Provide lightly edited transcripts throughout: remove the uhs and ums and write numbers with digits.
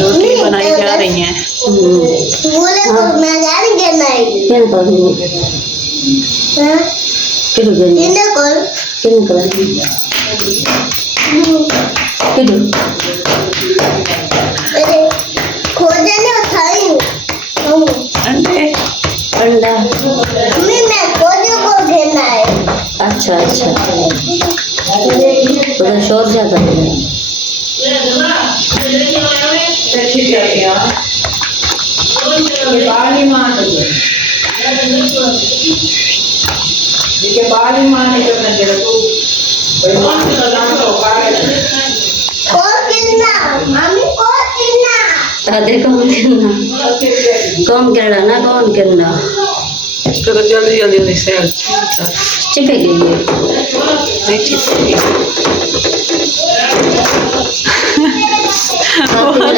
रोटी बनाई जा रही है। अंडे अंडा अच्छा अच्छा थोड़ा शोर ज्यादा है। देखो कौन गिरना ना कौन गिरना चलो जल्दी जल्दी जल्दी से चिपक गई नहीं चिपकेगी।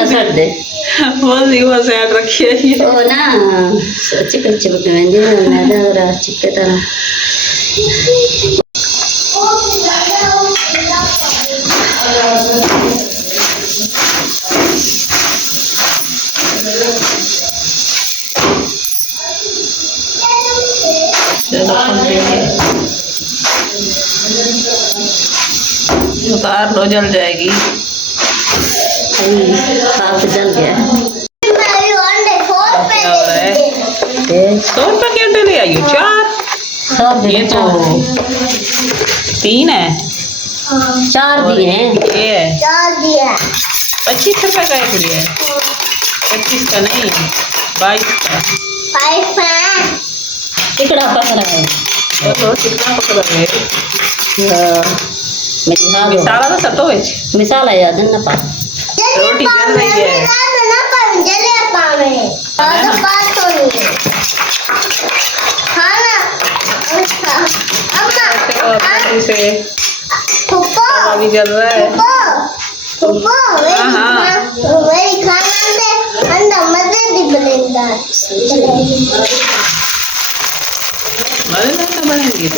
सर दे बहुत ही वो सैड रखी है ये। ओ ना चिपक चिपक मेहंदी में ना चिपके तरह उतार लो जल जाएगी। साफ जल गया। 100 रुपये के अंडे ले आई हो 4। ये तो 3 है 4 दिए हैं। ये है 25 रुपये का एक दिया है। 25 का नहीं 22 का। टिकड़ा पकड़ा है तो कितना पकड़ा है मिसाला तो सटो है। मिसाला याद ना पा रोटी जल रही है। से अभी जल रहा है। बनेगी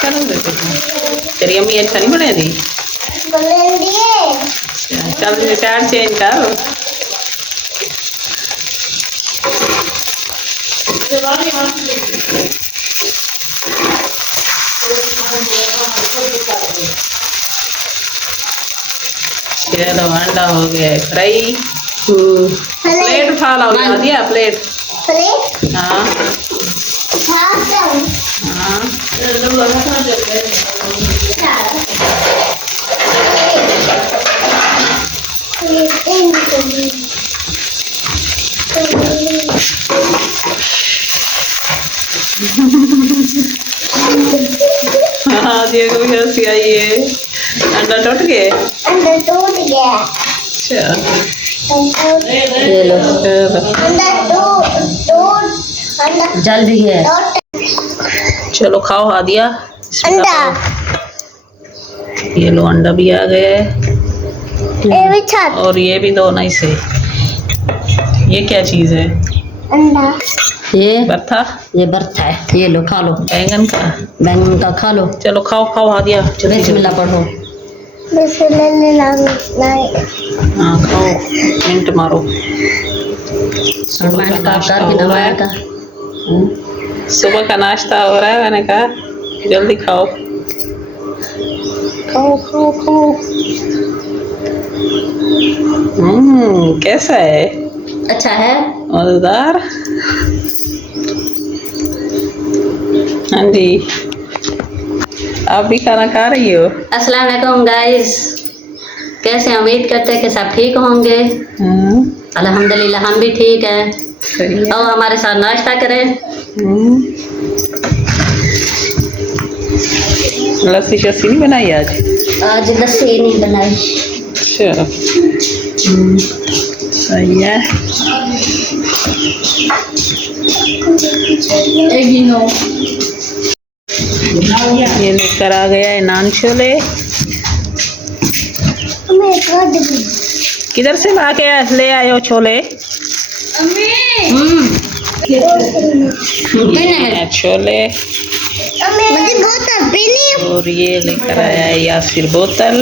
चलो देते तेरी अम्मी अच्छा नहीं बनेगी। चल चार चेंज कर। चलो अंडा हो गया फ्राई। प्लेट उठा लो दिया प्लेट। हाँ हाँ हाँ देखो भी हंसी आई है। अंडा टूट गया। अच्छा ये लो जल भी गया। चलो खाओ हादिया। ये लो अंडा भी आ गया है और ये भी दो नहीं से। ये क्या चीज है? अंडा। ये बर्था। ये बर्था है। ये लो खा लो। बैंगन का खा लो। चलो खाओ खाओ हादिया। बिस्मिल्लाह पढ़ो। हाँ खाओ मिनट मारो। सुबह का नाश्ता हो रहा है। मैंने कहा जल्दी खाओ खाओ खाओ खाओ। कैसा है? अच्छा है मजेदार। हाँ जी आप भी खाना खा रही हो? अस्सलाम वालेकुम गाइस, कैसे उम्मीद करते हैं कि सब ठीक होंगे। अल्हम्दुलिल्लाह हम भी ठीक हैं। और हमारे साथ नाश्ता करें। लस्सी शस्सी नहीं बनाई आज? आज लस्सी नहीं बनाई। अच्छा सही है। ये लेकर आ गया है नान छोले। किधर से ला के ले आए हो छोले? छोले मुझे बोतल पीनी। और ये लेकर आया है यासिर बोतल।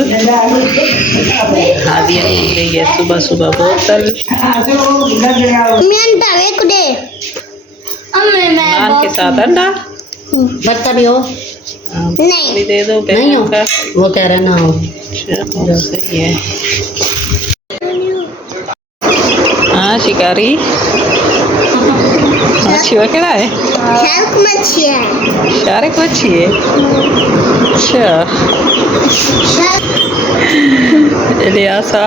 हादिया ले गई है सुबह सुबह बोतल। नान के साथ अंडा बर्तन हो नहीं दे दो नहीं हो का। वो कह रहे ना हो। चलो सही है। हाँ शिकारी मच्छी पकड़ा है। शार्क मच्छी है। शार्क मच्छी है। अच्छा इलियासा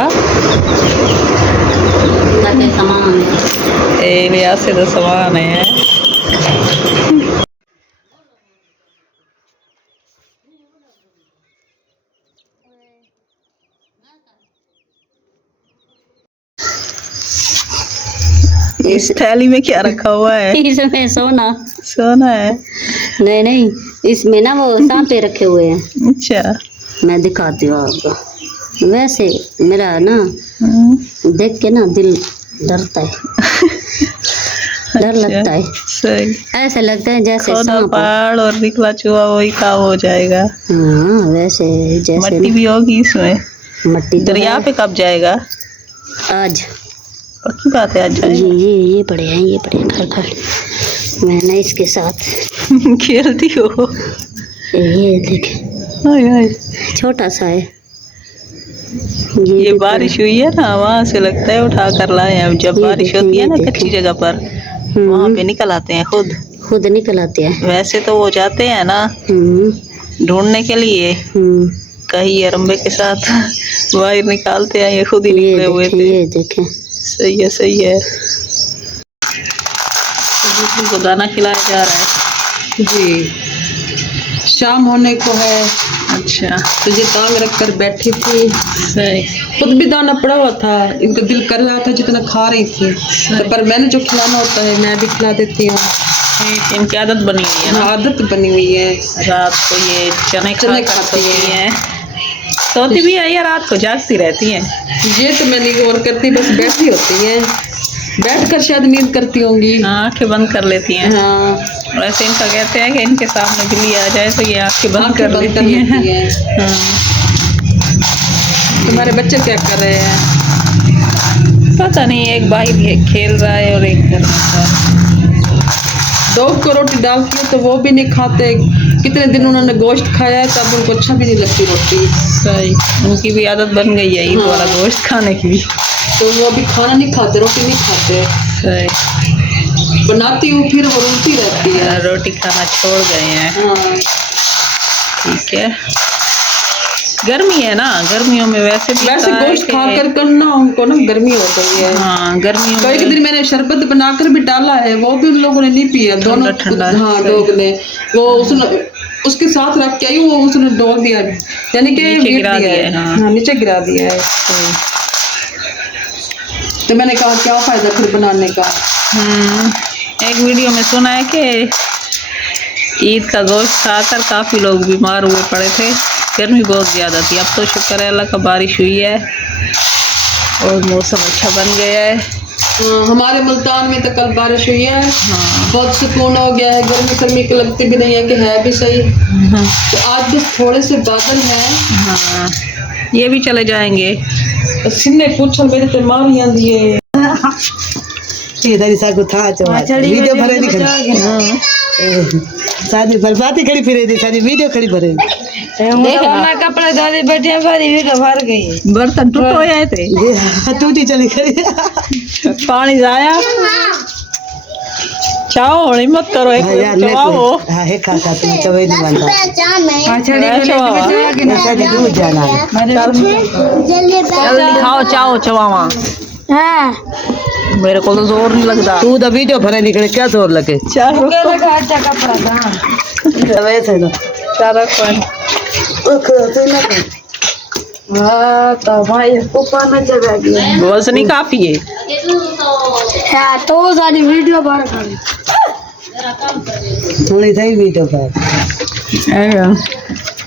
ताकि सामान इलियास से तो सामान है। इस थैली में क्या रखा हुआ है? इसमें सोना सोना है। नहीं नहीं, इसमें ना वो सांपे रखे हुए हैं। अच्छा मैं दिखाती हूँ आपको। वैसे मेरा ना देख के ना दिल डरता है। डर लगता है। सही। ऐसा लगता है जैसे खोदा सांप हो। पहाड़ और निकला चूहा वही काम हो जाएगा। हाँ वैसे जैसे मट्टी भी होगी इसमें। मट्टी तो दरिया है। पे कब जाएगा? आज पक्की बात है आज जाएगा। ये पड़े हैं, ये पड़े हैं खड़ मैं ना इसके साथ खेलती हो। ये देखे हाय हाय। छोटा सा है। ये देखो। बारिश हुई है ना वहाँ से लगता है उठा कर लाए हैं। जब ये बारिश देखें, होती है ये ना देखें। कच्ची जगह पर वहाँ पे निकल आते हैं खुद। खुद निकल आते हैं। वैसे तो वो जाते हैं ना ढूंढने के लिए कहीं अरम्बे के साथ बाहर निकालते हैं। ये खुद ही निकले हुए थे। ये देखें सही है सही है। को दाना खिलाया जा रहा है जी। शाम होने को है। अच्छा तो ये टांग रख कर बैठी थी। सही। खुद भी दाना पड़ा हुआ था, इनका दिल कर रहा था जितना खा रही थी। तो पर मैंने जो खिलाना होता है मैं भी खिला देती हूँ। इनकी आदत बनी हुई है ना। आदत बनी हुई है। रात को ये चने चने खाती खाती हैं। सोती भी है या रात को जागती रहती हैं? ये तो मैं नहीं गौर करती, बस बैठी होती है। बैठ कर शायद नींद करती होंगी। आंखें बंद कर लेती हैं। हाँ वैसे इनका कहते हैं कि इनके सामने बिल्ली आ जाए तो ये आंखें बंद कर लेती हैं। तुम्हारे बच्चे क्या कर रहे हैं? पता नहीं, एक बाहर खेल रहा है और एक घर में। डॉग को रोटी डालती है तो वो भी नहीं खाते। कितने दिन उन्होंने गोश्त खाया है तब उनको अच्छा भी नहीं लगती रोटी। सही। उनकी भी आदत बन गई है ईद वाला गोश्त खाने की। तो वो अभी खाना नहीं खाते, रोटी नहीं खाते। सही। बनाती हूँ फिर वो रोटी रहती है। रोटी खाना छोड़ गए हैं। हाँ ठीक है। गर्मी है ना, गर्मियों में वैसे भी गोश्त खा कर करना उनको ना गर्मी हो गई है। हाँ गर्मियों तो एक में दिन मैंने शरबत बनाकर भी डाला है, वो भी उन लोगों ने नहीं पिया। दोनों ठंडा। हाँ डॉग ने वो उसके साथ रख के आई, वो उसने डोल दिया, यानी कि नीचे गिरा दिया है। हाँ नीचे गिरा दिया है। तो मैंने कहा क्या फायदा फिर बनाने का। एक वीडियो में सुना है कि ईद का गोश्त खाकर काफी लोग बीमार हुए पड़े थे। गर्मी बहुत ज्यादा थी। अब तो शुक्र है अल्लाह का बारिश हुई है और मौसम अच्छा बन गया है। हमारे मुल्तान में तो कल बारिश हुई है। बहुत सुकून हो गया है। गर्मी सर्मी की लगती भी नहीं है कि है भी सही। तो आज बस थोड़े से बादल हैं। हाँ ये भी चले जाएंगे। सिन्ने पूछल मेरे तो मारियां दिए इधर सागु था जो वीडियो भरे नहीं खड़ी शादी बर्बादी खड़ी फिरे दी सारी वीडियो खड़ी भरे देखना कपड़े धोने बैठे भारी वीडियो भर गई। बर्तन टूट हो जाए थे। टूटी चली खड़ी पानी जाया। चाहो होनी मत करो। एक यार मैं चबाओ। हां है खा तुम चवे नहीं बनता जल्दी दूध जाना जल्दी खाओ चाहो चबावा। हाँ मेरे को तो जोर नहीं लगता। तू तो वीडियो भरे निकले क्या जोर लगे चलो अच्छा कपड़ा था वैसे ना सारा कौन हाँ तो भाई ऊपर में चला गया। बस नहीं काफी है। हाँ तो सारी वीडियो भर गई। थोड़ी सही वीडियो पर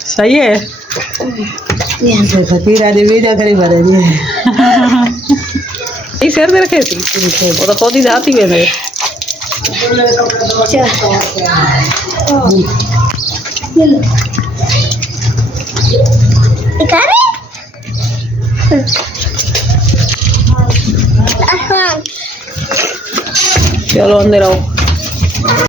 सही है। फकीर आदि वीडियो खड़ी भरे दी इस सिर दे रखे थी वो तो खुद ही जाती है। चलो अंदर आओ।